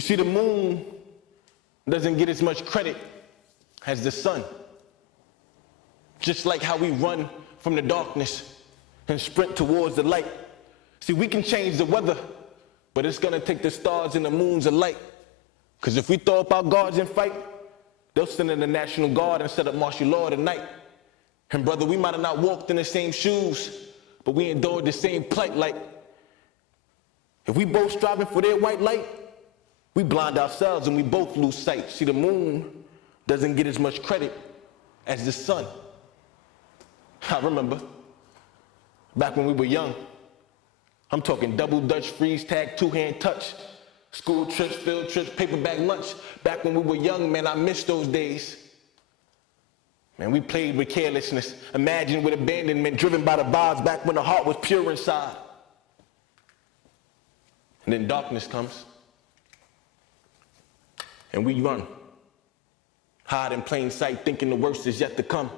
You see, the moon doesn't get as much credit as the sun. Just like how we run from the darkness and sprint towards the light. See, we can change the weather, but it's gonna take the stars and the moons of light. Because if we throw up our guards and fight, they'll send in the National Guard and set up martial law tonight. And brother, we might have not walked in the same shoes, but we endured the same plight. Like, if we both striving for their white light, we blind ourselves and we both lose sight. See, the moon doesn't get as much credit as the sun. I remember back when we were young. I'm talking double Dutch, freeze tag, two-hand touch, school trips, field trips, paperback lunch. Back when we were young, man, I miss those days. Man, we played with carelessness, imagined with abandonment, driven by the vibes back when the heart was pure inside. And then darkness comes, and we run, hide in plain sight, thinking the worst is yet to come.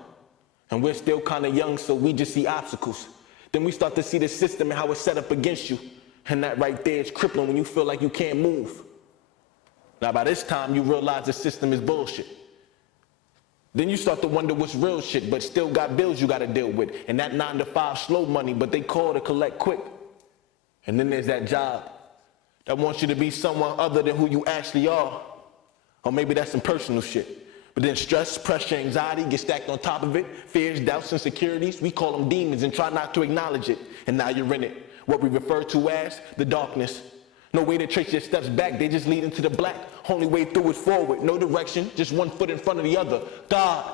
And we're still kind of young, so we just see obstacles. Then we start to see the system and how it's set up against you. And that right there is crippling when you feel like you can't move. Now by this time, you realize the system is bullshit. Then you start to wonder what's real shit, but still got bills you gotta deal with. And that 9 to 5 slow money, but they call to collect quick. And then there's that job that wants you to be someone other than who you actually are. Or maybe that's some personal shit. But then stress, pressure, anxiety get stacked on top of it. Fears, doubts, insecurities, we call them demons and try not to acknowledge it. And now you're in it. What we refer to as the darkness. No way to trace your steps back, they just lead into the black. Only way through is forward, no direction, just one foot in front of the other. God.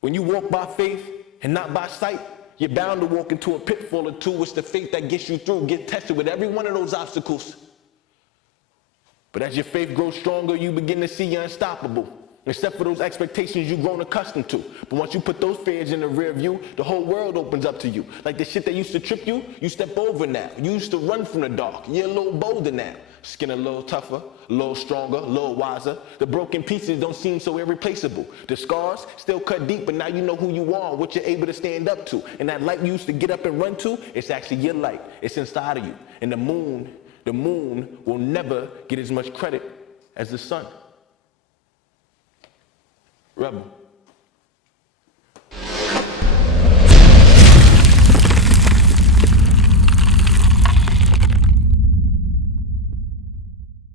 When you walk by faith and not by sight, you're bound to walk into a pitfall or two. It's the faith that gets you through, get tested with every one of those obstacles. But as your faith grows stronger, you begin to see you're unstoppable. Except for those expectations you've grown accustomed to. But once you put those fears in the rear view, the whole world opens up to you. Like the shit that used to trip you, you step over now. You used to run from the dark. You're a little bolder now. Skin a little tougher, a little stronger, a little wiser. The broken pieces don't seem so irreplaceable. The scars still cut deep, but now you know who you are, what you're able to stand up to. And that light you used to get up and run to, it's actually your light. It's inside of you. And the moon will never get as much credit as the sun. Rebel.